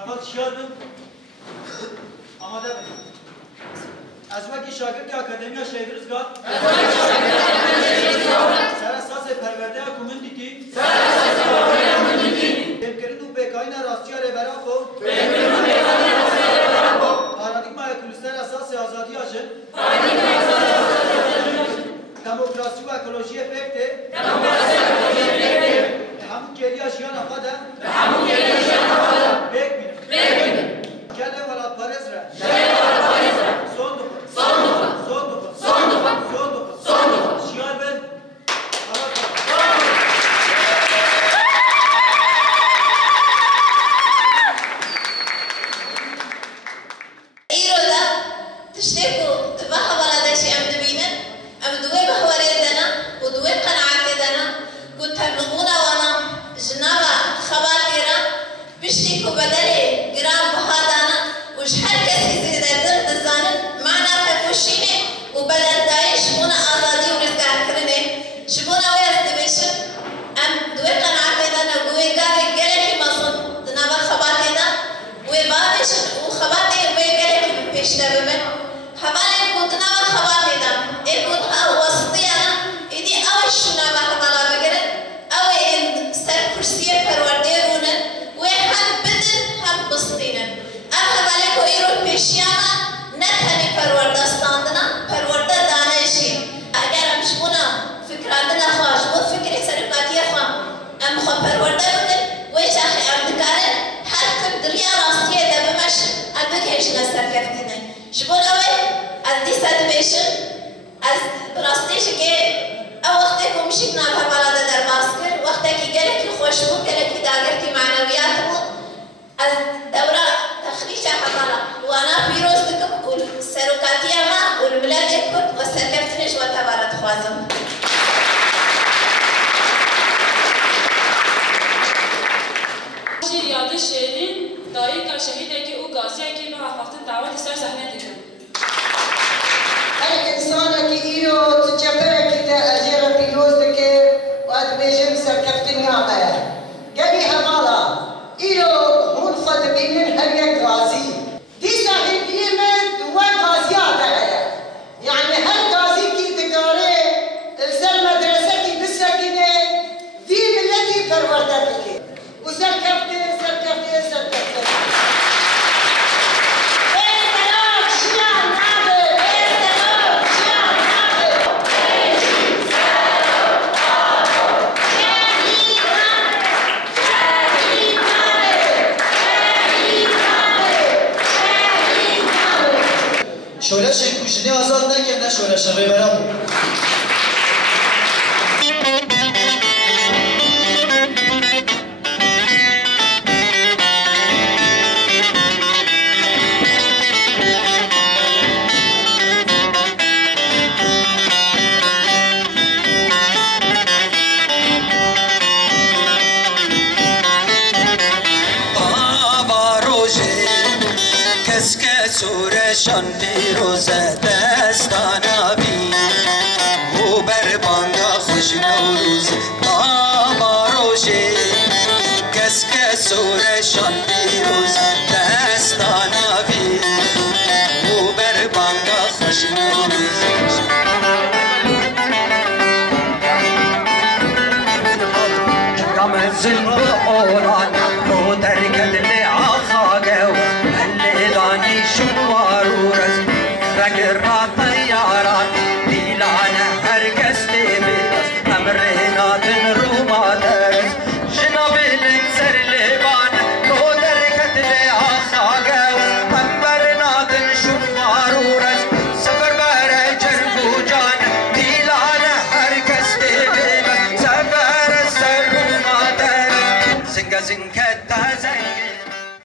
اول شیار بیم آماده بیم از وقتی شاگرد اکادمیا شهرزگاه سر اساس پرورده کمیونیتی بمکردن و بکاین راستی رهبران خود پارادیگما کلستر اساس آزادی آجن دموکراسی و اکولوژی افکته همون گلی آشیان آفاده بک بینم گله ولاد پارز را son شیار بین شورش کوشنی آزاد نکرد نه شورش رهبران بود شان پیروز دستانا بی او بر بانگا خوش نوروز آبا روشه کس که سورشان پیروز دستانا بی او بر بانگا خوش نوروز رمز القرآن رو درکد